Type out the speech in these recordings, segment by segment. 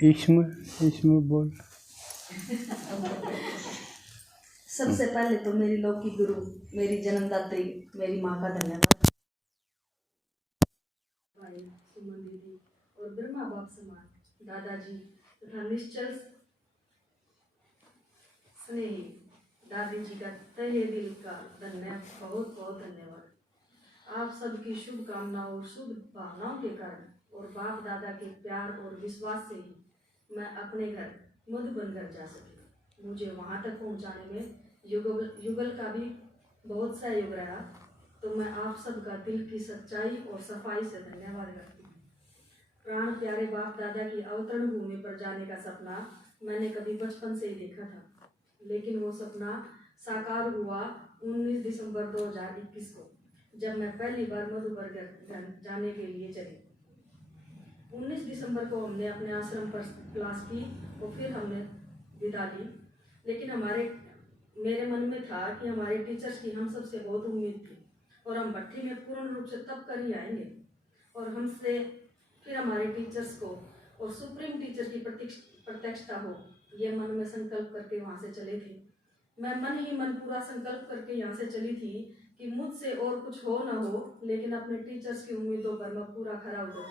इसमें बोल। सबसे पहले तो मेरी लौकिक गुरु, मेरी जन्मदात्री, मेरी माँ का धन्यवाद। भाई सुमन दीदी और ब्रह्मा बाप समान दादाजी तथा निश्चल स्नेही दादी जी का तहे दिल का बहुत बहुत धन्यवाद। आप सबकी शुभकामनाओं और शुभ भावनाओं के कारण और बाप दादा के प्यार और विश्वास से ही मैं अपने घर मधुबन घर जा सकी। मुझे वहाँ तक पहुँचाने में युगल का भी बहुत सहयोग रहा, तो मैं आप सबका दिल की सच्चाई और सफाई से धन्यवाद करती हूँ। प्राण प्यारे बाप दादा की अवतरण भूमि पर जाने का सपना मैंने कभी बचपन से ही देखा था, लेकिन वो सपना साकार हुआ 19 दिसंबर 2021 को, जब मैं पहली बार मधुबन जाने के लिए चली। 19 दिसंबर को हमने अपने आश्रम पर क्लास की और फिर हमने विदा ली, लेकिन मेरे मन में था कि हमारे टीचर्स की हम सबसे बहुत उम्मीद थी और हम भट्टी में पूर्ण रूप से तब कर ही आएंगे और हमसे फिर हमारे टीचर्स को और सुप्रीम टीचर की प्रत्यक्षता हो, ये मन में संकल्प करके वहाँ से चले थे। मैं मन ही मन पूरा संकल्प करके यहाँ से चली थी कि मुझसे और कुछ हो ना हो, लेकिन अपने टीचर्स की उम्मीदों पर मैं पूरा खरा उतरूं।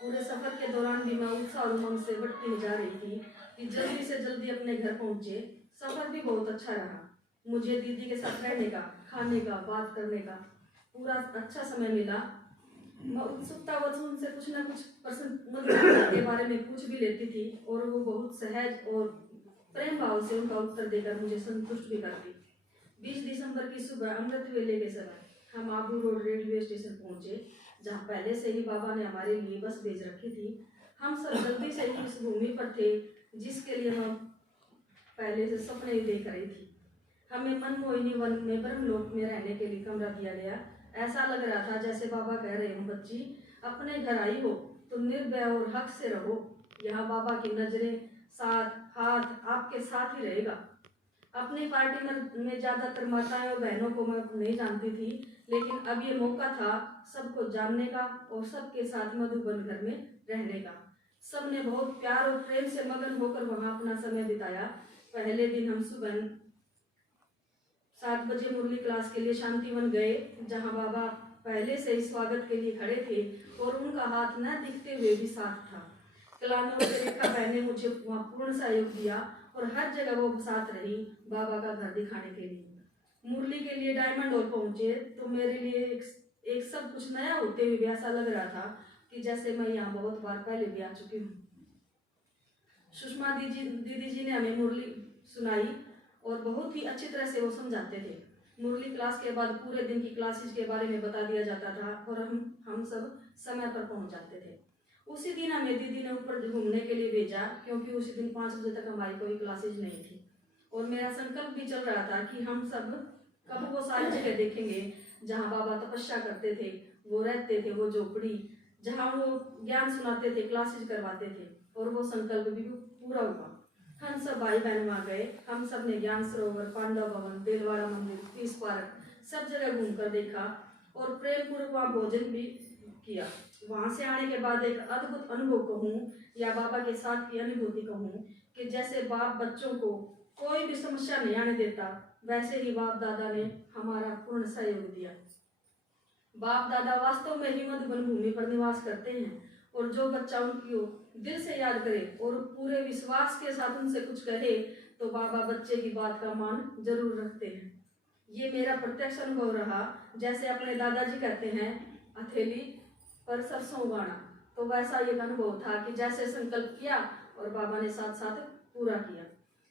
पूरे सफर के दौरान भी मैं उत्साह और उमंग से बढ़ती जा रही थी कि जल्दी से जल्दी अपने घर पहुंचे। सफर भी बहुत अच्छा रहा। मुझे दीदी के साथ रहने का, खाने का, बात करने का पूरा अच्छा समय मिला। मैं उत्सुकतावश उनसे कुछ ना कुछ प्रश्न के बारे में पूछ भी लेती थी और वो बहुत सहज और प्रेम भाव से उनका उत्तर देकर मुझे संतुष्ट भी करती। 20 दिसंबर की सुबह अमृत वेले के समय हम आबू रोड रेलवे स्टेशन पहुंचे, जहाँ पहले से ही बाबा ने हमारे लिए बस भेज रखी थी। हम सब जल्दी से ही उस भूमि पर थे जिसके लिए हम पहले से सपने ही देख रही थी। हमें मनमोहिनी वन में ब्रह्मलोक में रहने के लिए कमरा दिया गया। ऐसा लग रहा था जैसे बाबा कह रहे हो, बच्ची अपने घर आई हो तो निर्भय और हक से रहो। यहाँ बाबा की नजरें, साथ, हाथ आपके साथ ही रहेगा। अपनी पार्टी में ज्यादातर माताएं और बहनों को मैं नहीं जानती थी, लेकिन अब ये मौका था सबको जानने का और सबके साथ मधुबन घर में रहने का। सबने बहुत प्यार और प्रेम से मगन होकर वहां अपना समय बिताया। पहले दिन हम सुबह 7 बजे मुरली क्लास के लिए शांतिवन गए, जहां बाबा पहले से ही स्वागत के लिए खड़े थे और उनका हाथ न दिखते हुए भी साथ था। कलामी और रेखा बहन ने मुझे वहाँ पूर्ण सहयोग दिया और हर जगह वो साथ रही बाबा का घर दिखाने के लिए। मुरली के लिए डायमंड हॉल पहुंचे तो मेरे लिए एक सब कुछ नया होते हुए भी ऐसा लग रहा था कि जैसे मैं यहाँ बहुत बार पहले भी आ चुकी हूँ। सुषमा दीदी जी ने हमें मुरली सुनाई और बहुत ही अच्छी तरह से वो समझाते थे। मुरली क्लास के बाद पूरे दिन की क्लासेस के बारे में बता दिया जाता था और हम सब समय पर पहुंच जाते थे। उसी दिन हमें दीदी ने ऊपर घूमने के लिए भेजा, क्योंकि उसी दिन 5 बजे तक हमारी कोई क्लासेज नहीं थी और मेरा संकल्प भी चल रहा था कि हम सब कब वो सारी जगह देखेंगे जहाँ बाबा तपस्या करते थे, वो रहते थे, वो झोपड़ी जहाँ वो ज्ञान सुनाते थे, क्लासेज करवाते थे, और वो संकल्प भी पूरा हुआ। हम सब भाई बहन वहाँ गए। हम सब ने ज्ञान सरोवर, पांडव भवन, बेलवाड़ा मंदिर, पीस पार्क सब जगह घूमकर देखा और प्रेम पूर्वक वहाँ भोजन भी किया। वहां से आने के बाद एक अद्भुत अनुभव कहूँ या बाबा के साथ की अनुभूति कहूँ कि जैसे बाप बच्चों को कोई भी समस्या नहीं आने देता, वैसे ही बाप दादा ने हमारा पूर्ण सहयोग दिया। बाप दादा वास्तव में ही मधुबन भूमि पर निवास करते हैं और जो बच्चा उनकी दिल से याद करे और पूरे विश्वास के साथ उनसे कुछ कहे तो बाबा बच्चे की बात का मान जरूर रखते हैं। ये मेरा प्रत्यक्ष अनुभव रहा। जैसे अपने दादाजी कहते हैं, हथेली पर सरसों उगाना, तो वैसा ये अनुभव था कि जैसे संकल्प किया और बाबा ने साथ साथ पूरा किया।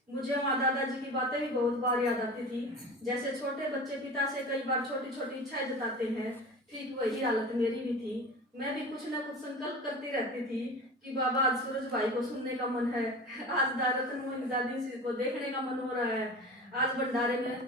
मुझे वहाँ दादाजी की बातें भी बहुत बार याद आती थी। जैसे छोटे बच्चे पिता से कई बार छोटी छोटी इच्छाएं जताते हैं, ठीक वही हालत मेरी भी थी। मैं भी कुछ ना कुछ संकल्प करती रहती थी कि बाबा आज सूरज भाई को सुनने का मन है, आज रतन मोहन दादी को देखने का मन हो रहा है, आज भंडारे में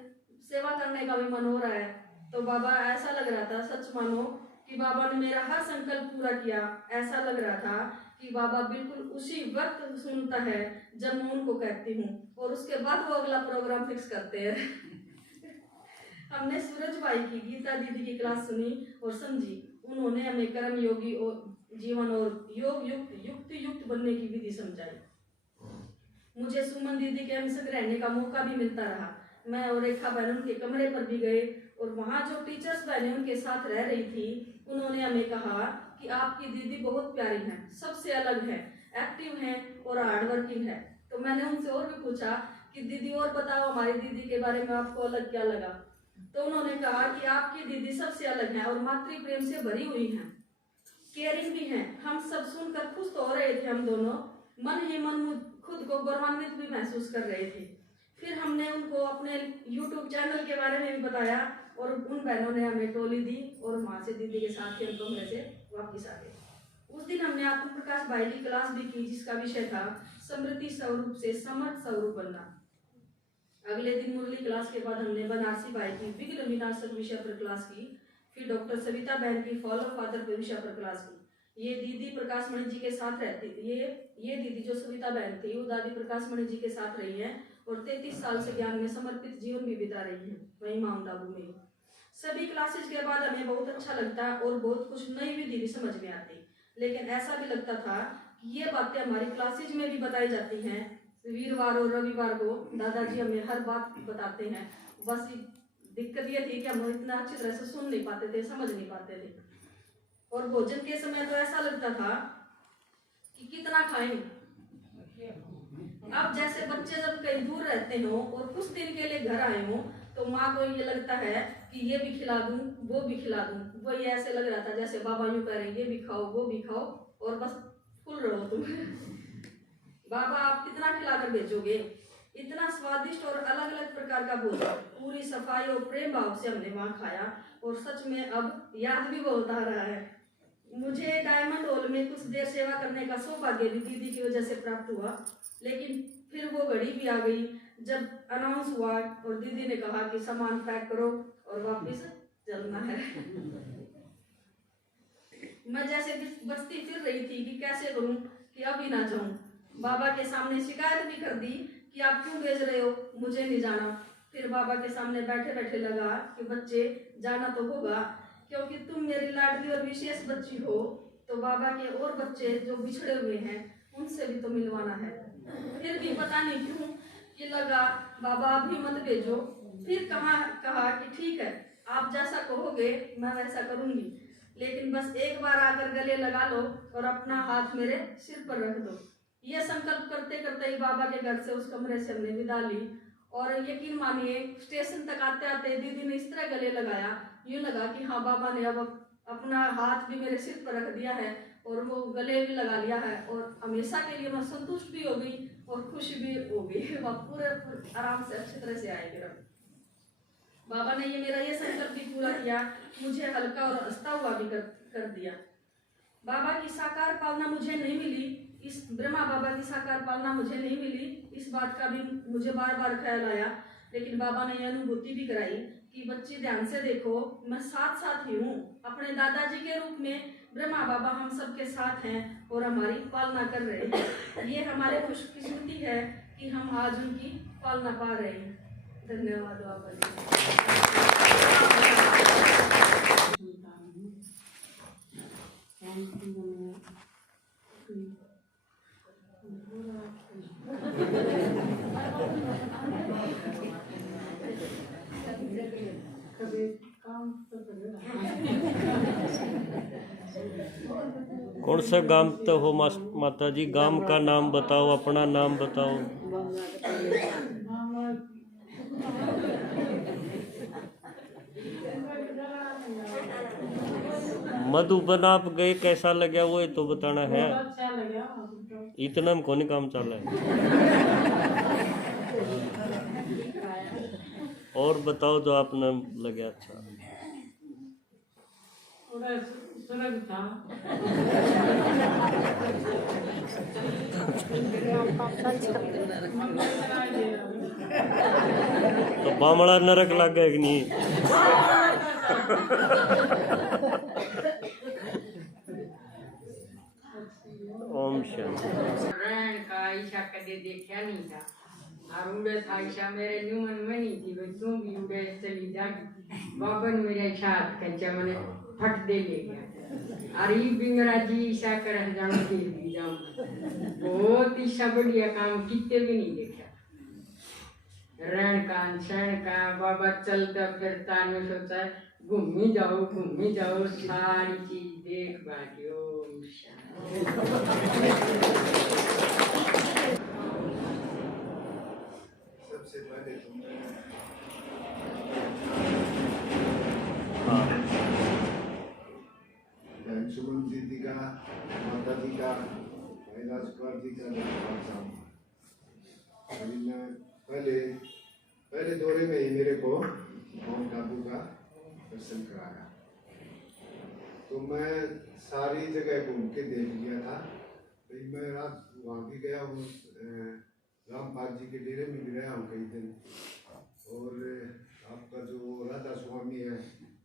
सेवा करने का भी मन हो रहा है। तो बाबा ऐसा लग रहा था, सच मानो कि बाबा ने मेरा हर संकल्प पूरा किया। ऐसा लग रहा था कि बाबा बिल्कुल उसी वक्त सुनता है जब मैं उनको कहती हूँ और उसके बाद वो अगला प्रोग्राम फिक्स करते हैं। हमने सूरज भाई की, गीता दीदी की क्लास सुनी और समझी। उन्होंने हमें कर्म योगी और जीवन और योग युक्त बनने की विधि समझाई। मुझे सुमन दीदी के संग रहने का मौका भी मिलता रहा। मैं और रेखा बहन उनके कमरे पर भी गए और वहाँ जो टीचर्स बहनें उनके साथ रह रही थी, उन्होंने हमें कहा कि आपकी दीदी बहुत प्यारी है, सबसे अलग है, एक्टिव है और हार्ड वर्किंग है। तो मैंने उनसे और भी पूछा कि दीदी और बताओ हमारी दीदी के बारे में आपको अलग क्या लगा। तो उन्होंने कहा कि आपकी दीदी सबसे अलग है और मातृ प्रेम से भरी हुई है, केयरिंग भी है। हम सब सुनकर खुश तो हो रहे थे, हम दोनों मन ही मन खुद को गौरवान्वित भी महसूस कर रहे थे। फिर हमने उनको अपने YouTube चैनल के बारे में भी बताया और उन बहनों ने हमें टोली दी और वहाँ से दीदी के साथ ही हम कमरे से वापस आ गए। उस दिन हमने आत्म प्रकाश भाई की क्लास भी की, जिसका विषय था समृद्धि स्वरूप से समर्थ स्वरूप बनना। अगले दिन मुरली क्लास के बाद हमने बनारसी भाई की विघ्न विनाशक विषय पर क्लास की। फिर डॉक्टर सविता बहन की फॉलो फादर पर विषय पर क्लास की। ये दीदी प्रकाश मणि जी के साथ रहती थी। ये दीदी जो सविता बहन थी वो दादी प्रकाश मणि जी के साथ रही है और 33 साल से ज्ञान में समर्पित जीवन भी बिता रही है वही माउंट आबू में। सभी क्लासेज के बाद हमें बहुत अच्छा लगता और बहुत कुछ नई विधि भी समझ में आती, लेकिन ऐसा भी लगता था कि ये बातें हमारी क्लासेज में भी बताई जाती हैं। वीरवार और रविवार को दादाजी हमें हर बात बताते हैं। बस दिक्कत ये थी कि हम इतना अच्छी तरह से सुन नहीं पाते थे, समझ नहीं पाते थे। और भोजन के समय तो ऐसा लगता था कि कितना खाएं। अब जैसे बच्चे जब कहीं दूर रहते हो और कुछ दिन के लिए घर आए हो तो माँ को ये लगता है कि ये भी खिला दूं, वो भी खिला दूं। वो ये ऐसे लग रहा था जैसे बाबा यूं कह रहे हैं, ये भी खाओ, वो भी खाओ और बस फुल रहो तुम। बाबा आप कितना खिलाकर भेजोगे? इतना स्वादिष्ट और अलग अलग प्रकार का भोजन पूरी सफाई और प्रेम भाव से हमने वहाँ खाया और सच में अब याद भी बहुत आ रहा है। मुझे डायमंड हॉल में कुछ देर सेवा करने का सौभाग्य भी दीदी की वजह से प्राप्त हुआ, लेकिन फिर वो घड़ी भी आ गई जब अनाउंस हुआ और दीदी ने कहा कि सामान पैक करो और वापस चलना है। मैं जैसे बस्ती फिर रही थी कि कैसे करूं कि अभी ना जाऊं। बाबा के सामने शिकायत भी कर दी कि आप क्यों भेज रहे हो, मुझे नहीं जाना। फिर बाबा के सामने बैठे बैठे लगा कि बच्चे जाना तो होगा, क्योंकि तुम मेरी लाडली और विशेष बच्ची हो, तो बाबा के और बच्चे जो बिछड़े हुए हैं उनसे भी तो मिलवाना है। फिर भी पता नहीं क्यों कि लगा बाबा अभी मत भेजो। फिर कहा कि ठीक है, आप जैसा कहोगे मैं वैसा करूंगी, लेकिन बस एक बार आकर गले लगा लो और अपना हाथ मेरे सिर पर रख दो। ये संकल्प करते करते ही बाबा के घर से उस कमरे से हमने विदा ली और यकीन मानिए स्टेशन तक आते आते दीदी ने इस तरह गले लगाया, यूं लगा कि हाँ बाबा ने अब अपना हाथ भी मेरे सिर पर रख दिया है और वो गले भी लगा लिया है और हमेशा के लिए मैं संतुष्ट भी हो गई और खुश भी हो गई। वह पूरे आराम से अच्छी तरह से आए मेरा। बाबा ने ये मेरा ये संकल्प भी पूरा किया, मुझे हल्का और हंसता हुआ भी कर दिया। बाबा की साकार पालना मुझे नहीं मिली, इस ब्रह्मा बाबा की साकार पालना मुझे नहीं मिली, इस बात का भी मुझे बार बार ख्याल आया, लेकिन बाबा ने यह अनुभूति भी कराई कि बच्चे ध्यान से देखो, मैं साथ साथ ही हूँ। अपने दादाजी के रूप में ब्रह्मा बाबा हम सबके साथ हैं और हमारी पालना कर रहे हैं। ये हमारे खुशकिस्मती है कि हम आज उनकी पालना पा रहे हैं। धन्यवाद बाबा जी। कौन सा गांव तो हो माता जी? गांव का नाम बताओ, अपना नाम बताओ। मधुबन आप गए, कैसा लगा वो तो बताना है। इतना में कौन काम चल रहा है। और बताओ जो आपने लगे अच्छा। तो बामड़ा नरक लग गया कि नहीं? ओम शांति। का ईशा कदे देखा नहीं था और उड़े था ईशा मेरे न्यूमन में नहीं थी, भाई तुम भी उड़े चली जागी। बाबा ने मेरे साथ कच्चा मैंने फट दे ले गया। अरे बिंगरा जी ईशा कर जाऊं फिर भी जाऊं, बहुत ईशा बढ़िया काम कितने भी नहीं देखा। रण का शरण का बाबा चलता फिरता ने सोचा घूमी जाओ सारी चीज देख बाटियो। सबसे पहले तुमने सुमन दीदी का, माता जी का, राजकुमार जी का धन्यवाद चाहूँगा। मैं पहले दौरे में ही मेरे को माउंट आबू का दर्शन कराया, तो मैं सारी जगह घूम के देख लिया था। भाई मैं रात वहाँ भी गया हूँ, रामपाल जी के डेरे में भी रहा हूँ कई दिन, और आपका जो राधा स्वामी है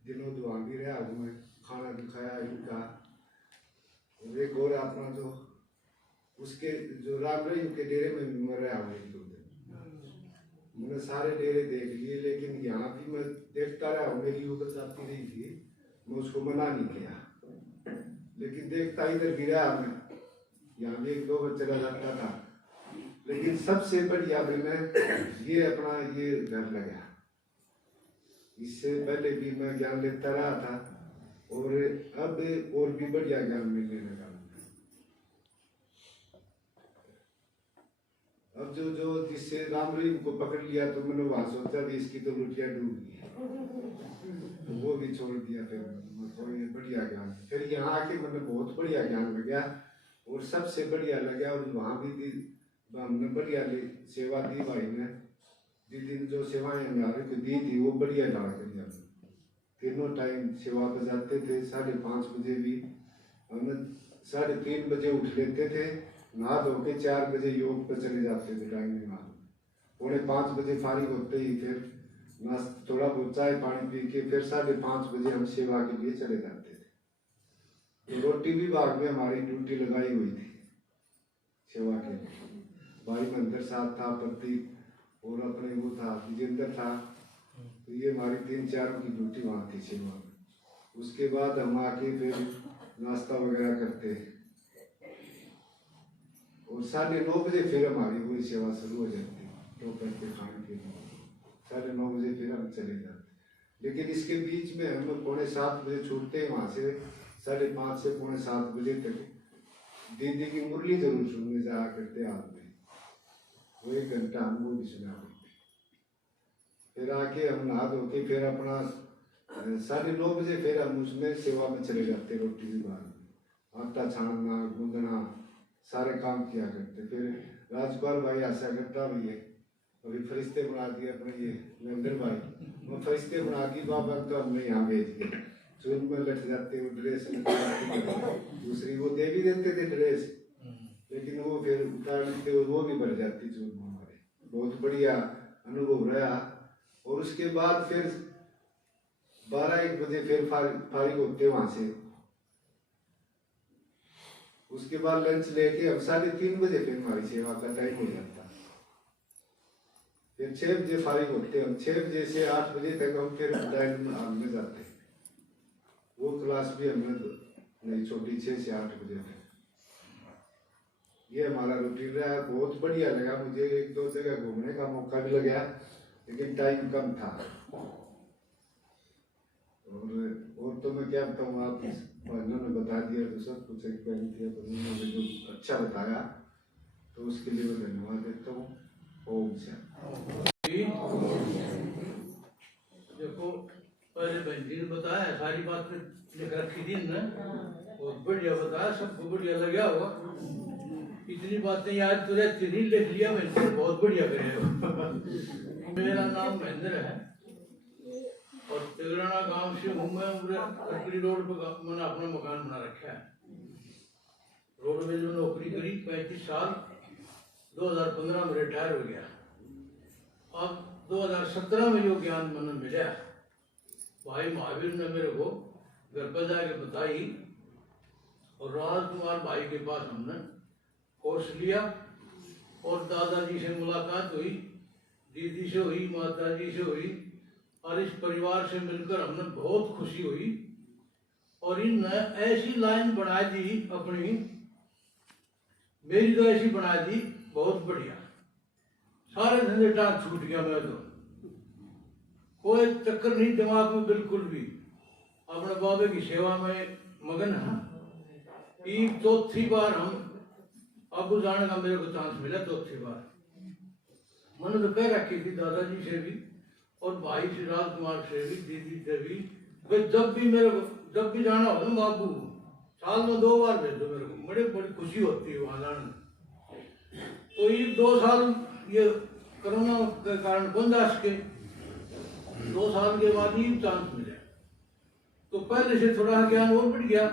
दिनों वहाँ भी रहा हूँ मैं, खाना भी खाया इनका। और एक और अपना जो उसके जो राम रहीम के डेरे में भी मैं रहा हूँ एक दो दिन। मैंने सारे डेरे देख लिए, लेकिन यहाँ भी मैं देखता रहा हूँ, मेरी उम्र जाती रही थी, मैं उसको मना नहीं किया, लेकिन देखता इधर भी रहा मैं, यहाँ भी एक दो बार चला जाता था। लेकिन सबसे बढ़िया भी मैं ये अपना ये घर लगा, इससे पहले भी मैं ज्ञान लेता रहा था, और अब और भी बढ़िया ज्ञान मिलने लगा। अब जो जिससे राम रहीम को पकड़ लिया, तो मैंने वहां सोचा भी इसकी तो लुटिया डूब गई, तो वो भी छोड़ दिया। फिर कोई बढ़िया ज्ञान, फिर यहाँ आके मैंने बहुत बढ़िया ज्ञान लगा, और सबसे बढ़िया लगा। और वहाँ भी हमने बढ़िया सेवा दी, भाई ने दीदी ने जो सेवाएं हमारे को दी थी वो बढ़िया डाल करी हमने। तीनों टाइम सेवा बजाते थे, 5:30 बजे भी हमें 3:30 बजे उठ लेते थे, नहा धो के 4 बजे योग पर चले जाते थे टाइम में। 4:45 बजे फारिग होते ही फिर नाश्ता थोड़ा बहुत चाय पानी पी के फिर 5:30 बजे हम सेवा के लिए चले जाते थे। तो रोटी विभाग में हमारी ड्यूटी लगाई हुई थी सेवा के लिए। भाई मंदिर साहब था, प्रतीक, और अपने वो था विजेंद्र था, तो ये हमारी 3-4 की ड्यूटी वहाँ थी सेवा में। उसके बाद हम आके फिर नाश्ता वगैरह करते, और 9:30 बजे फिर हमारी वही सेवा शुरू हो जाती, दोपहर के खाने के लिए 9:30 बजे फिर हम चले जाते। लेकिन इसके बीच में हम 6:45 बजे छूटते हैं वहाँ से, 5:30 से 7:45 बजे तक दीदी की मुरली जरूर सुनने जाया करते आप में, वो 1 घंटा हम वो भी सुना करते। फिर आके हम नहा धो के फिर अपना 9:30 बजे फिर हम उसमें सेवा में चले जाते, रोटी भी बाहर आटा छानना गूंदना सारे काम किया करते। फिर राजपाल भाई ऐसा करता भी है, अभी फरिश्ते बना दिए अपने ये नरेंद्र भाई, वो फरिश्ते बना दी बाबा तो हमने यहाँ भेज दिए, चून में लट जाते वो ड्रेस दूसरी वो दे भी देते थे ड्रेस, लेकिन वो फिर उतार देते वो भी भर जाती चून में हमारे। बहुत बढ़िया अनुभव रहा। और उसके बाद फिर 12-1 बजे फिर फारिग होते वहां से। उसके बाद लंच लेके हम 3:30 बजे फिर हमारी सेवा का टाइम हो जाता। फिर 6 बजे फारिग होते हम, 6 बजे से 8 बजे तक हम फिर डायन में जाते। वो क्लास भी हमने नहीं छोटी, 6 से 8 बजे तक। ये हमारा रूटीन रहा। बहुत बढ़िया लगा मुझे, 1-2 जगह घूमने का मौका भी लगा, लेकिन टाइम कम था। और तो मैं क्या बताऊँ, आप ने बता दिया तो सब कुछ एक्सप्लेन किया, तो उन्होंने जो अच्छा बताया तो उसके लिए मैं धन्यवाद देता हूँ। ओम शांति। देखो पहले बहन जी ने बताया सारी बात लिख रखी थी ना, बहुत बढ़िया बताया, सबको बढ़िया लगा होगा। इतनी बातें याद तो रहती नहीं, लिख लिया मैंने, बहुत बढ़िया करे। मेरा नाम महेंद्र है और तिगराना गांव से हूँ मैं। ककड़ी रोड पर मैंने अपना मकान बना रखा है। रोडवेज में नौकरी करी 35 साल। 2015 में रिटायर हो गया। अब 2017 में जो ज्ञान मैंने मिला, भाई महावीर ने मेरे को घर पर जाके बताई, और राजकुमार भाई के पास हमने कोर्स लिया, और दादाजी से मुलाकात हुई, दीदी से हुई, माता जी से हुई, और इस परिवार से मिलकर हमने बहुत खुशी हुई। और इन ऐसी लाइन बना दी अपनी, मेरी तो ऐसी बना दी बहुत बढ़िया, सारे धंधे टांग छूट गया। मैं तो कोई चक्कर नहीं दिमाग में बिल्कुल भी, अपने बाबे की सेवा में मगन है। एक चौथी बार हम अबू जाने का मेरे को चांस मिला, चौथी बार। मैंने तो कह रखी थी दादाजी से भी और भाई श्री राजकुमार से भी, दीदी से भी, भाई जब भी मेरे को जब भी जाना हो ना बाबू, साल में 2 बार भेजो मेरे को, बड़ी बड़ी खुशी होती है वहां जाने में। तो ये 2 साल ये कोरोना के कारण बंद आ सके, 2 साल के बाद ही चांस मिले, तो पहले से थोड़ा ज्ञान और बढ़ गया।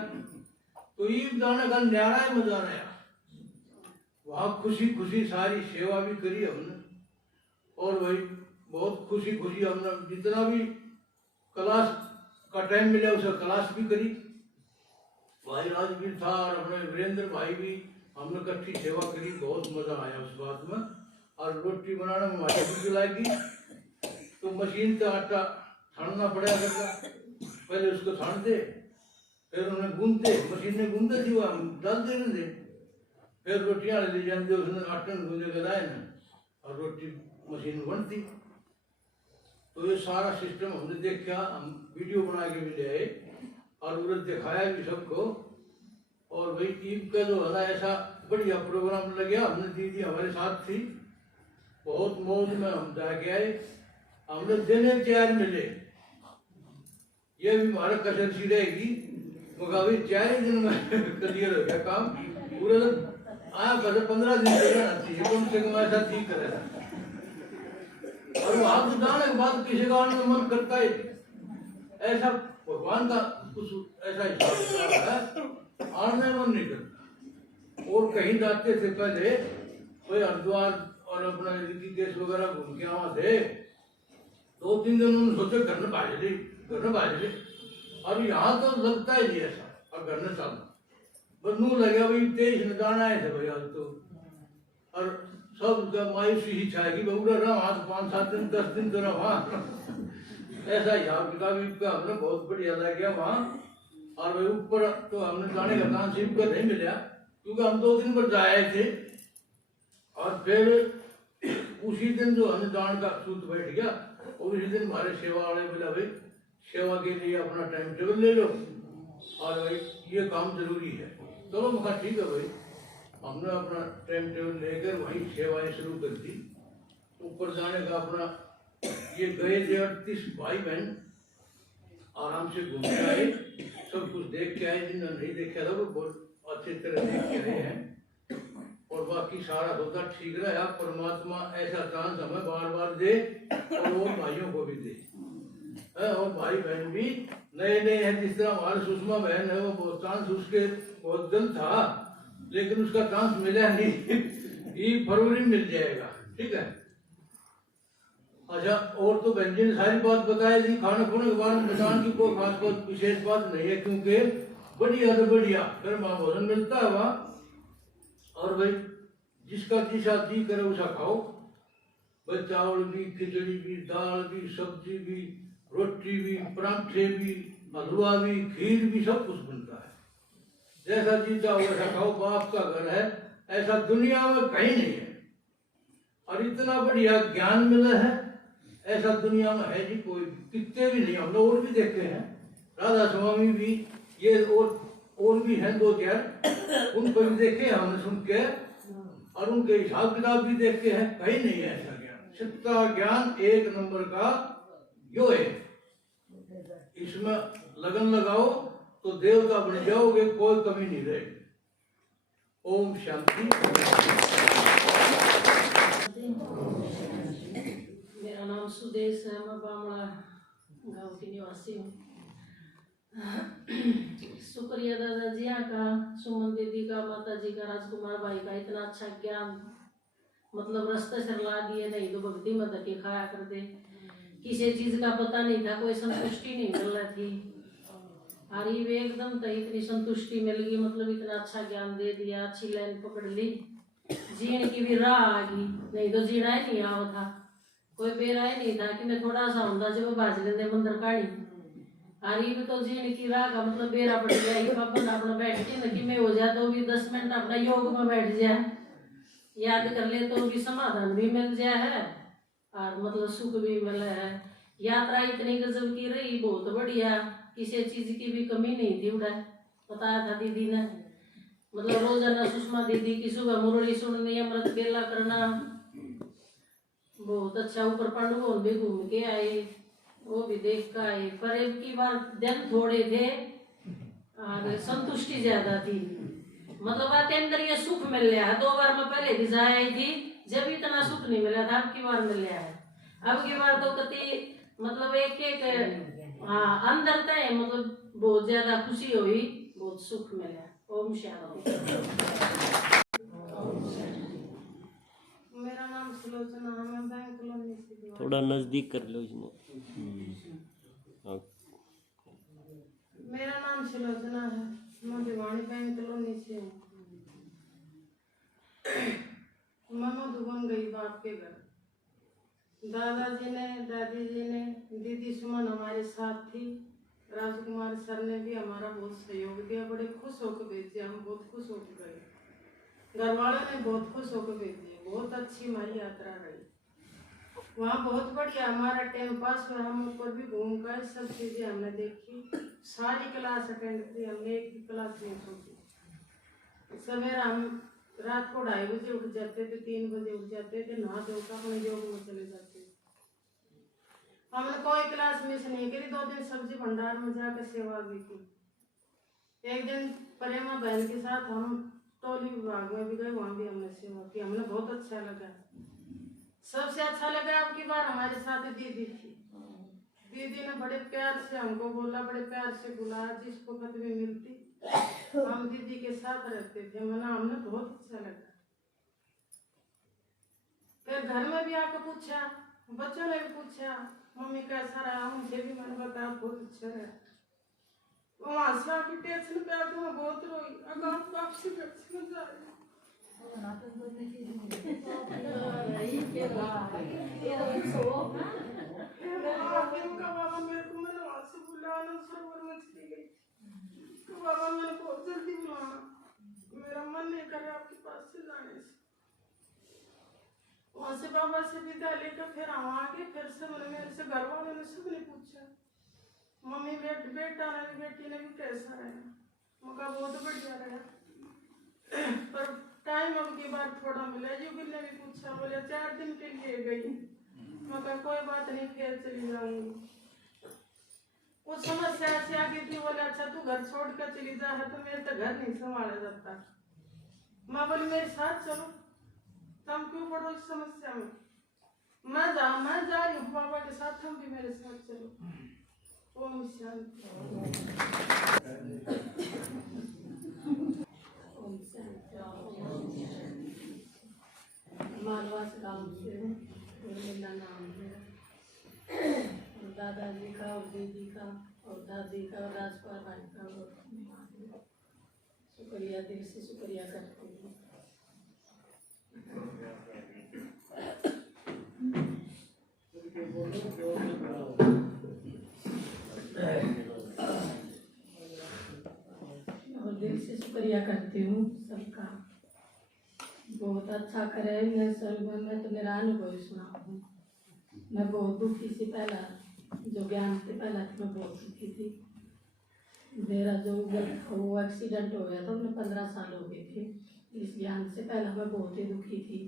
तो ईद जाने का न्यारा ही मजा आया, वहां खुशी खुशी सारी सेवा भी करी हमने, और वही बहुत खुशी खुशी हमने जितना भी क्लास का टाइम मिला उसे क्लास भी करी। भाई राजवीर था और अपने वीरेंद्र भाई भी, हमने इकट्ठी सेवा करी, बहुत मजा आया उस बात में। और रोटी बनाने में हमारी भी लगी, तो मशीन से आटा छानना पड़ा करता, पहले उसको छान दे, फिर उन्हें गूंदते, मशीन ने गूंदे थी, वह डाल देने दे, फिर रोटियां ले जाते, उसने आटे में गूंदे गदाए ना, और रोटी मशीन में बनती। तो ये सारा सिस्टम हमने देखा, हम वीडियो बना के भी ले आए और उन्हें दिखाया भी सबको। और भाई ईद का जो है ना ऐसा बढ़िया प्रोग्राम लग गया, हमने दीदी हमारे साथ थी, बहुत मौज में हम जाके आए, हमने देने तैयार मिले, ये भी हमारा कसर सी रहेगी, मगर भाई 4 ही दिन में क्लियर हो गया काम पूरे। आया 15 दिन रहना चाहिए कम से कम, ऐसा ठीक करेगा। और वहां से जाने के बाद किसी का आने का मन करता है, ऐसा भगवान का कुछ ऐसा हिसाब है, आने मन नहीं करता। और कहीं जाते थे पहले, कोई हरिद्वार और अपना ऋषिकेश वगैरह घूम के आवा थे, 2-3 दिन उन्होंने सोचे घर में भाज ले, और यहाँ तो लगता ही नहीं ऐसा, और घर में चलना बस नू लगे भाई 23 में जाना है भाई आज तो, और सब मायूसी ही छाएगी, बहुरा रहा वहां 5-7 दिन 10 दिन तो रहा ऐसा हिसाब किताब का हमने बहुत बढ़िया लग गया वहाँ। और भाई ऊपर तो हमने जाने का चांस को नहीं मिला, क्योंकि हम 2 दिन पर जाए थे, और फिर उसी दिन जो हमें जान का सूत बैठ गया, और उसी दिन हमारे सेवा वाले बोला भाई सेवा के लिए अपना टाइम टेबल ले लो, और भाई ये काम जरूरी है। चलो मैं कहा ठीक है भाई, हमने अपना टाइम टेबल लेकर वहीं सेवाएं शुरू कर दी। ऊपर जाने का अपना ये गए थे 38 भाई बहन, आराम से घूम के आए, सब कुछ देख के आए, जिन्होंने नहीं देखा था वो बहुत अच्छी तरह देख के आए हैं। और बाकी सारा होता ठीक रहा, परमात्मा ऐसा चांस हमें बार बार दे, और वो भाइयों को भी दे, और भाई बहन भी नए नए हैं। जिस तरह हमारे सुषमा बहन है, वो चांस उसके बहुत जल्द था, लेकिन उसका चांस मिला नहीं, ये फरवरी में मिल जाएगा, ठीक है। अच्छा, और तो बहन जी ने सारी बात बताई थी, खाने खुने के बारे में बताने की कोई खास बात विशेष बात नहीं है, क्योंकि बढ़िया से बढ़िया फिर वहाँ भोजन मिलता है वहाँ। और भाई जिसका जैसा जी करे वैसा खाओ, भाई चावल भी, खिचड़ी भी, दाल भी, सब्जी भी, रोटी भी, परांठे भी, हलवा भी, खीर भी, सब कुछ बनता है। जैसा जी चाहो वैसा खाओ, बाप का घर है, ऐसा दुनिया में कहीं नहीं है। और इतना बढ़िया ज्ञान मिला है, ऐसा दुनिया में है जी कोई, कितने भी नहीं। हम लोग और भी देखते हैं, राधा स्वामी भी, ये और भी हैं 2-4, उनको भी देखे हमने सुन के, और उनके हिसाब किताब भी देखते हैं, कहीं नहीं है ऐसा ज्ञान। सच्चा ज्ञान 1 नंबर का यो है, इसमें लगन लगाओ तो देवता बन जाओगे, कोई कमी नहीं रहेगी। ओम शांति। मेरा नाम सुदेश है, मैं बामड़ा गांव की निवासी हूँ। शुक्रिया दादाजी का, सुमन दीदी का, माता जी का, राजकुमार भाई का, इतना अच्छा ज्ञान मतलब रास्ते से ला दिए, नहीं तो भक्ति में धके खाया करते, किसी चीज का पता नहीं था, कोई संतुष्टि नहीं मिल रही थी। और ये एकदम तो इतनी संतुष्टि मिल गई, मतलब इतना अच्छा ज्ञान दे दिया, अच्छी लाइन पकड़ ली, जीने की भी राह आ गई, नहीं तो जीना ही नहीं आवा था, कोई बेरा ही नहीं था कि मैं थोड़ा सा होता जब बाज लेंदे मंदिर काढ़ी, अरे तो जीने की राह का मतलब बेरा पड़ गया ये अपन अपना बैठ के न कि मैं हो जाए तो भी 10 मिनट अपना योग में बैठ जाए, याद कर ले तो भी समाधान भी मिल जाए है और मतलब सुख भी मिला है। यात्रा इतनी गजब की रही, बहुत बढ़िया, किसी चीज की भी कमी नहीं थी। उड़ा बताया था दीदी ने, मतलब रोजाना सुषमा दीदी की सुबह मुरली सुननी, अमृत बेला करना, बहुत अच्छा। ऊपर पांडुओं भी घूम के आए, वो भी देख कर आए। पर एक की बार दिन थोड़े थे और संतुष्टि ज्यादा थी, मतलब आते अंदर ये सुख मिल गया है। 2 बार मैं पहले भी जा आई थी जब इतना सुख नहीं मिला था, अब की बार मिल गया है। अब की बार तो कति मतलब एक हाँ अंदर तय मतलब बहुत ज्यादा खुशी हुई, बहुत सुख मिला। ओम शांति। मेरा नाम सुलोचना है, मैं बैंक कॉलोनी से। थोड़ा नजदीक कर लो इसमें। हाँ। मेरा नाम सुलोचना है, मैं भिवानी बैंक कॉलोनी से हूँ। मैं मधुबन गई बाप के घर, दादाजी ने, दादी जी ने, दीदी सुमन हमारे साथ थी, राजकुमार सर ने भी हमारा बहुत सहयोग दिया। बड़े खुश होकर भेजे, हम बहुत खुश होकर गए, घर वालों ने बहुत खुश होकर भेजे। बहुत अच्छी हमारी यात्रा रही, वहाँ बहुत बढ़िया हमारा टाइम पास हुआ। हम ऊपर भी घूम कर सब चीजें हमने देखी, सारी क्लास अटेंड की हमने, एक भी क्लास नहीं छोड़ी। सवेरा हम रात को 2:30 बजे उठ जाते थे, 3 बजे उठ जाते थे, नहा धोकर अपने योग में चले जाते। हमने कोई क्लास मिस नहीं करी। 2 दिन सब्जी भंडार में जाकर सेवा भी की। एक दिन प्रेमा बहन के साथ हम टोली विभाग में भी गए, वहाँ भी हमने सेवा की, हमने बहुत अच्छा लगा। सबसे अच्छा लगा अब की बार हमारे साथ दीदी थी। दीदी ने बड़े प्यार से हमको बोला, बड़े प्यार से बुलाया, जिस वक्त भी मिलती हम दीदी के साथ रहते थे। मना हमने बहुत अच्छा लगा। फिर घर में भी आकर पूछा, बच्चों ने भी पूछा मम्मी कैसा रहा, मुझे भी मैंने बताया बहुत अच्छा रहा। वहां से आके टेंशन पे आके मैं बहुत रोई, अगर आप वापसी घर में जा रहे बाबा मेरे को, मैंने वहां से बुलाया सरोवर में चली गई। तो बाबा मैंने बहुत जल्दी बुलाना, मेरा मन नहीं करे आपके पास से जाने से। वहां से बाबा से विदा लेकर फिर हम आगे, फिर से मैंने, मेरे से घर वालों ने सबने पूछा मम्मी बेटा ने बेटी ने भी कैसा रहा, मौका बहुत बढ़िया रहा। पर टाइम अब की बार थोड़ा मिला। युगल ने भी पूछा, बोले 4 दिन के लिए गई, मौका कोई बात नहीं फिर चली जाऊंगी। कुछ समस्या ऐसी आ गई थी, बोले अच्छा तू घर छोड़ कर चली जा है तो मेरे तो घर नहीं संभाला जाता। माँ बोली मेरे साथ चलो, तुम क्यों पढ़ो इस समस्या में, मैं जा रही हूँ बाबा के साथ, तुम भी मेरे साथ चलो। ओम शांति। मालवास गांव से हूँ, मेरा नाम है। दादाजी का और दीदी का और दादी का और राजपाल भाई का शुक्रिया, दिल से शुक्रिया करती हूँ। और दिल से शुक्रिया करती हूँ सबका, बहुत अच्छा करे। मैं सर्व में तो मेरा अनुभव सुनाऊँ। मैं बहुत दुखी थी पहला, जो ज्ञान से पहला थी मैं बहुत दुखी थी। मेरा जो वो एक्सीडेंट हो गया था उन्हें 15 साल हो गए थे। इस ज्ञान से पहला मैं बहुत ही दुखी थी।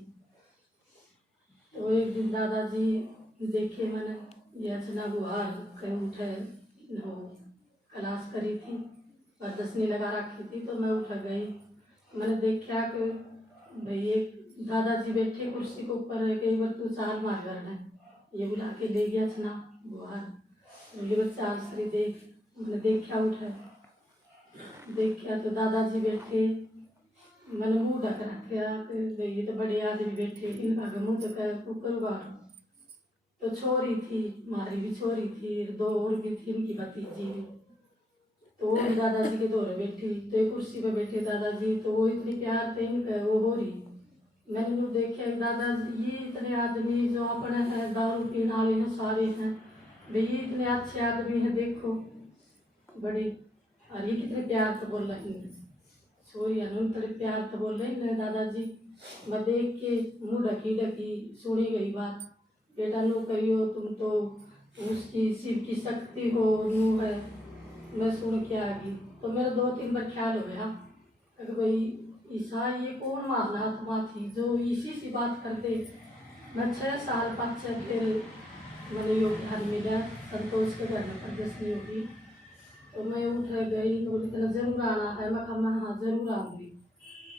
तो एक दिन दादाजी देखे, मैंने ये अर्चना गुहार कहीं उठे हो क्लास करी थी, प्रदर्शनी लगा रखी थी, तो मैं उठ गई। मैंने देखा कि भाई एक दादाजी बैठे कुर्सी के ऊपर, कई बार तू चाल मार करना, ये बुला के ले गया अर्चना गुहार, बोले बच्चा आश्री देख। मैंने देखा, उठा देखा तो दादाजी बैठे, मैंने मुँह ढक रखा, ये तो बड़े आदमी बैठे, इनका मुँह तो कुकर बार। तो छोरी थी, मारी भी छोरी थी, 2 और भी थी, इनकी भतीजी भी। तो वो दादाजी के दौरे बैठी, तो एक कुर्सी पे बैठे दादाजी, तो वो इतनी प्यार थे इनका, वो हो रही। मैंने वो देखा दादाजी, ये इतने आदमी जो अपने हैं दारू पीने वाले हैं सारे हैं, भाई ये इतने अच्छे आदमी हैं देखो। बड़ी अरे कितने प्यार तो बोल रही है सोई अनु तेरे प्यार तो बोल रही है दादाजी। मैं देख के मुँह ढकी ढकी सुनी गई बात। बेटा नु कहियो तुम तो उसकी शिव की शक्ति हो नू है। मैं सुन के आ गई तो मेरा 2-3 बार ख्याल हो गया कि भाई ईसा ये कौन महात्मा थी जो इसी सी बात करते। मैं 6 साल 5-6 फिर मैंने योग ध्यान मिला संतोष के घर में प्रदर्शनी होगी तो मैं उठ गई तो बोली कहना जरूर आना है। मैं कहा हाँ जरूर आऊँगी।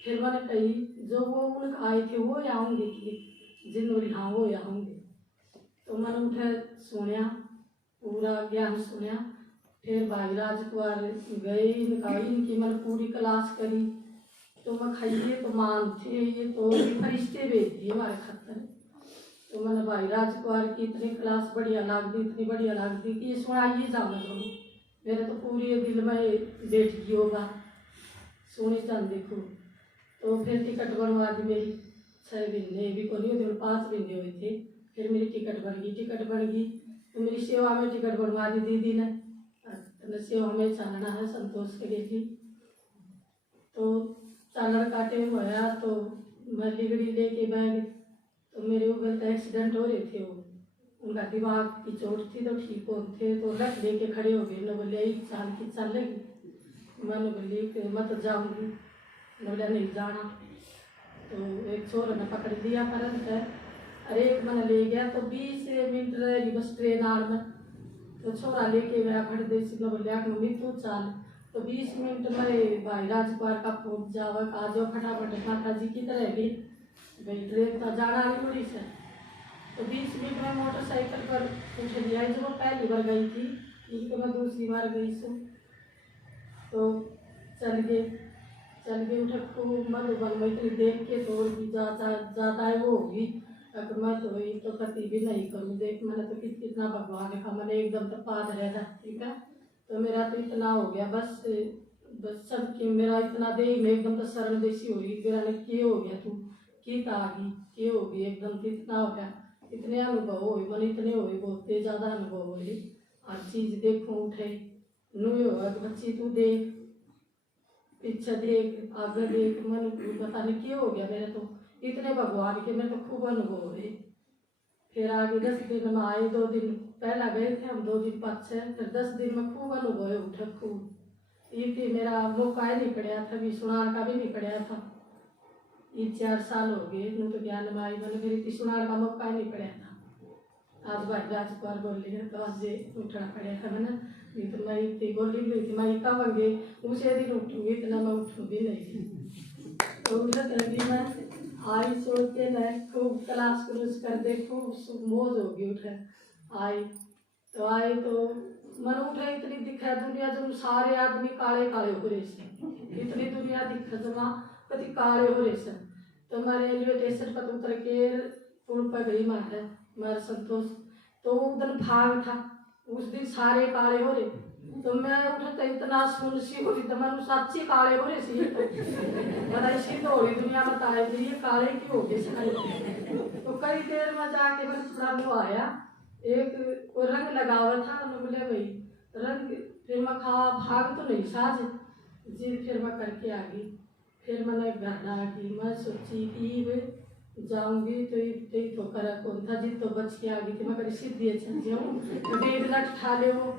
फिर मैंने कही जो वो उनके आए थे वो आऊँगी कि जिन बोली हाँ वो आऊँगी। तो मैंने उठे सुनिया पूरा ज्ञान सुनिया। फिर भाई राजकुमार गए इनकी मैंने पूरी क्लास करी तो मैं खाइए तो मान थे ये तो फरिश्ते भेज दिए हमारे खतर। तो मैंने भाई राजकुमार की इतनी क्लास बढ़िया लाग दी इतनी बढ़िया लाग दी कि ये सुनाइए जाना करो। मेरे तो पूरे दिल में बैठ गई होगा सुनी जान देखो। तो फिर टिकट बनवा दी मेरी 6 महीने भी को नहीं 5 महीने हुए थे। फिर मेरी टिकट बन गई तो मेरी सेवा में टिकट बनवा दी दीदी ने। सेवा में चालना है संतोष के लिए थी तो चालन काटे हुआ तो मैं लिगड़ी लेके बैग तो मेरे ऊपर एक्सीडेंट हो रहे थे। वो उनका दिमाग की चोट थी तो ठीक हो थे तो रख लेके खड़े हो गए। न बोले चाल की चल लगी। मैंने बोली कि मैं तो जाऊँगी। बोला नहीं जाना। तो एक छोर ने पकड़ दिया करंट अरे एक मैंने ले गया तो 20 मिनट रही बस ट्रेन आड़ में। तो छोरा लेके गया खड़े देश न बोलिया मम्मी तू चाल। तो 20 मिनट में भाई राजकुमार का पहुँच जावा आ जाओ फटाफट माता जी की तरह भी भाई ट्रेन तो जाना नहीं पड़ी से। तो 20 मिनट में मोटरसाइकिल पर उठ लिया जो मैं पहली बार गई थी ठीक मैं दूसरी बार गई सो। तो चल गए उठ खूब मधुबन मैत्री देख के तो जाता है वो होगी अगर मैं तो वही तो कति भी नहीं करूँ। देख मैंने तो कितना भगवान का मैंने एकदम तो पाद रह था ठीक है। तो मेरा तो इतना हो गया बस सबकी मेरा इतना दे में एकदम तो शरण जैसी हो गई। मेरा ने क्या हो गया तू की तागी क्या हो गई एकदम तो इतना हो गया। इतने अनुभव हो मन इतने हो बहुत ज़्यादा अनुभव हो हर चीज़ देखूँ उठे नू होगा तो बच्ची तू देख पीछे देख आगे देख मन पता नहीं क्या हो गया मेरे तो इतने भगवान के मेरे तो खूब अनुभव हुए। फिर आगे 10 दिन में आए 2 दिन पहला गए थे हम 2 दिन पाछे फिर 10 दिन में खूब अनुभव उठे खूब। ये मेरा मौका ही नहीं पड़ा था भी सुनार का भी नहीं पड़ा था। ये 4 साल हो गए नू तो ज्ञान में आई मैंने फिर इतनी सुनार का मौका ही नहीं पड़ा था। आज भाई राजकुमार बोल रही है तो आज से उठना पड़ा था मैंने नहीं तो मैं इतनी बोली गई थी मैं कहेंगे उसे दिन उठूँगी इतना मैं उठूँगी नहीं। तो उठत रही मैं आई सोच के मैं खूब क्लास क्रूस कर दे खूब मौज होगी उठे आई तो मन उठे इतनी दिखा दुनिया जो सारे आदमी काले काले हो रहे से इतनी दुनिया दिखा जमा कभी काले हो रहे से। तो मैं रेलवे स्टेशन पर उतर के पुल पर गई मारे संतोष तो उधर भाग था उस दिन सारे काले हो रहे। तो मैं उठते इतना सुन सी हो रही तो मैं सच्ची काले हो रहे सी बता इसी तो हो रही दुनिया बताए थे ये काले क्यों हो गए सारे। तो कई देर में जाके मैं थोड़ा वो आया एक रंग लगा हुआ था मैं बोले भाई रंग फिर मैं भाग तो नहीं साज जी फिर मैं करके आ गई। फिर मैंने घर आ गई मैं सोची कि जाऊंगी तो करा कौन था जित तो बच के आ गई थी मैं कभी सीधी चल जाऊँ डेढ़ लाख ठा ले वो।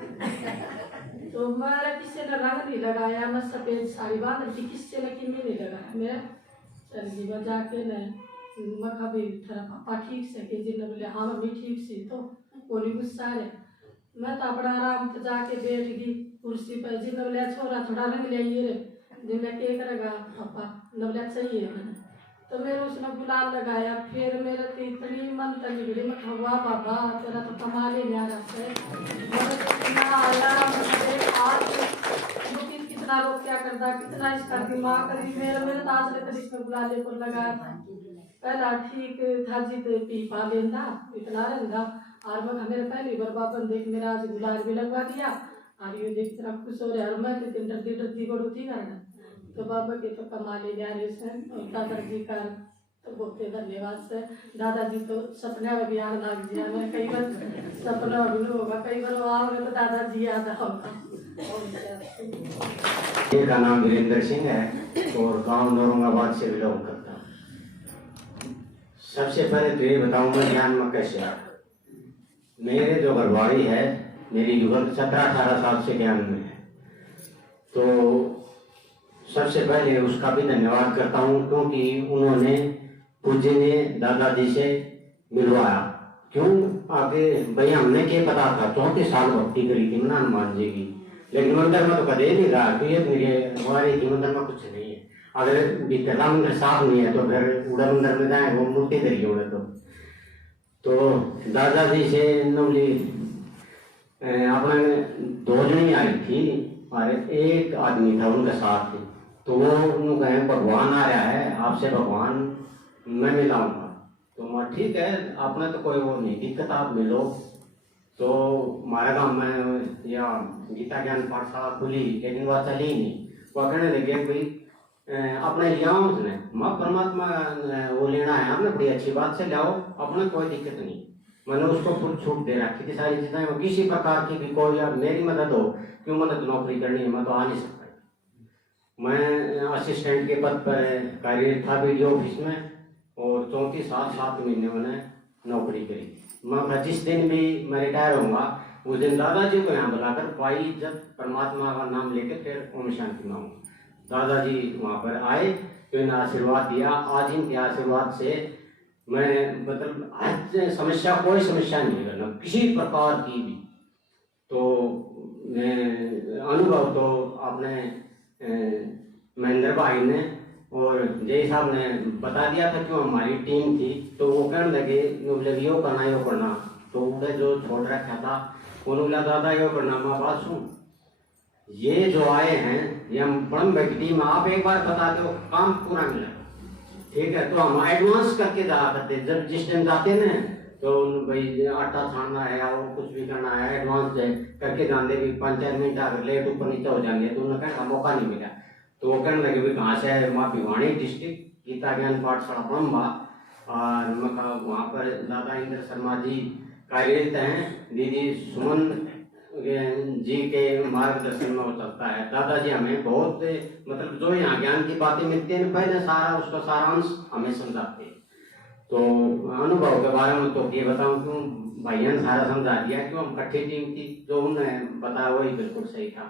तो मेरा किसी ने रंग नहीं लगाया मैं सफ़ेद साड़ी बांध रही किसी ने किन्हीं नहीं लगाया मैं चल गई मैं जाके मैं कभी तेरा पापा ठीक से कि जिन्हें बोले हाँ मम्मी ठीक से तो कोई गुस्सा है। मैं तो अपना आराम से जाके बैठ गई कुर्सी पर जिन्हें बोले छोरा थोड़ा रंग ले रे जिन्हें क्या करेगा पापा न बोले चाहिए मैंने। तो मेरे उसने गुलाल लगाया फिर मेरे तो इतनी मन तली गई मैं खवा बाबा तेरा तो कमाल ही न्यारा है कितना लोग क्या करता कितना इसका दिमाग करी मेरे ताज ने कभी इसमें गुलाले को लगाया था पहला ठीक था जित पी पा लेंदा इतना रंगा और मैं मेरे पहली बार बाबन देख मेरा आज गुलाल भी लगवा दिया और ये देख तेरा खुश हो रहा है और मैं तो डरती बड़ू थी करना। तो बाबा के तो कमाले जा रहे हैं दादा जी का तो बहुत धन्यवाद से दादाजी तो सपने में भी आने लग गया। मैं कई बार सपना भी नहीं होगा, कई बार आओगे तो दादाजी याद होगा। मेरा नाम वीरेंद्र सिंह है और गांव औरंगाबाद से बिलोंग करता हूँ। सबसे पहले तो ये बताऊँ मैं ज्ञान में कैसे आया। मेरे जो घरवाली है, मेरी युवक 17-18 साल से ज्ञान में है, तो सबसे पहले उसका भी धन्यवाद करता हूँ क्योंकि उन्होंने पूज्य ने दादाजी से मिलवाया। क्यों आगे भाई हमने क्या पता था, 34 साल भक्ति करी थी मना हनुमान जी की, लेकिन मंदिर में तो कदे नहीं रहा कि ये मेरे हमारे की मंदिर में कुछ नहीं है। अगर भीतरला मंदिर साफ नहीं है तो फिर उड़ा मंदिर में जाए वो मूर्ति धरी उड़े तो दादाजी से नमली अपना 2 जनी आई थी और एक आदमी था उनके साथ, तो वो उन्होंने कहे भगवान आ रहा है, आपसे भगवान मैं मिलाऊंगा। तो मैं ठीक है, आपने तो कोई वो नहीं दिक्कत, आप मिलो। तो हमारे गाँव में या गीता ज्ञान पाठशाला खुली लेकिन वह चली ही नहीं। वह कहने लगे भाई अपने लिया उसने माँ परमात्मा वो लेना है आपने, बड़ी अच्छी बात से लाओ, अपने कोई दिक्कत नहीं। मैंने उसको फुल छूट दे रखी थी सारी चीजें, किसी प्रकार की भी कोई यार मेरी मदद हो, क्यों मदद नौकरी करनी है, मैं तो आ नहीं सकता। मैं असिस्टेंट के पद पर कार्यरत था वीडियो ऑफिस में और 34 साल 7 महीने मैंने नौकरी करी। मैं जिस दिन भी मैं रिटायर होऊंगा उस दिन दादाजी को यहाँ बुलाकर पाई इज्जत परमात्मा का नाम लेकर फिर ओम शांति मांगू। दादाजी वहाँ पर आए तो इन्हें आशीर्वाद दिया। आज इनके आशीर्वाद से मैं मतलब आज समस्या कोई समस्या नहीं करना किसी प्रकार की भी। तो अनुभव तो आपने महेंद्र भाई ने और जय साहब ने बता दिया था, क्यों हमारी टीम थी तो वो कहने लगे यो करना, तो उन्हें जो छोड़ रखा था उन्होंने दादा यो करना। माँ बात सुन, ये जो आए हैं ये हम ब्रह्म की टीम, आप एक बार बता दो काम पूरा मिला, ठीक है। तो हम एडवांस करके जाया करते, जब जिस टाइम जाते ना तो भाई आटा छानना है या वो कुछ भी करना है एडवांस करके जाते भी 5-4 मिनट अगर लेट ऊपर नीचे हो जाएंगे तो उन्होंने कहा मौका नहीं मिला। तो वो कहने लगे भाई कहाँ से है, माँ भिवानी डिस्ट्रिक्ट गीता ज्ञान पाठशाला ब्रह्मा, और मैं कहा वहाँ पर दादा इंद्र शर्मा जी कार्यरत हैं, दीदी सुमन जी के मार्गदर्शन में हो सकता है। दादाजी हमें बहुत मतलब जो यहाँ ज्ञान की बातें मिलती हैं पहले सारा उसका सारांश हमें समझाते हैं। तो अनुभव के बारे में तो ये बताऊं क्यों भाइयों ने सारा समझा दिया, क्यों हम इकट्ठी टीम थी, जो उन्होंने बताया वही बिल्कुल सही था।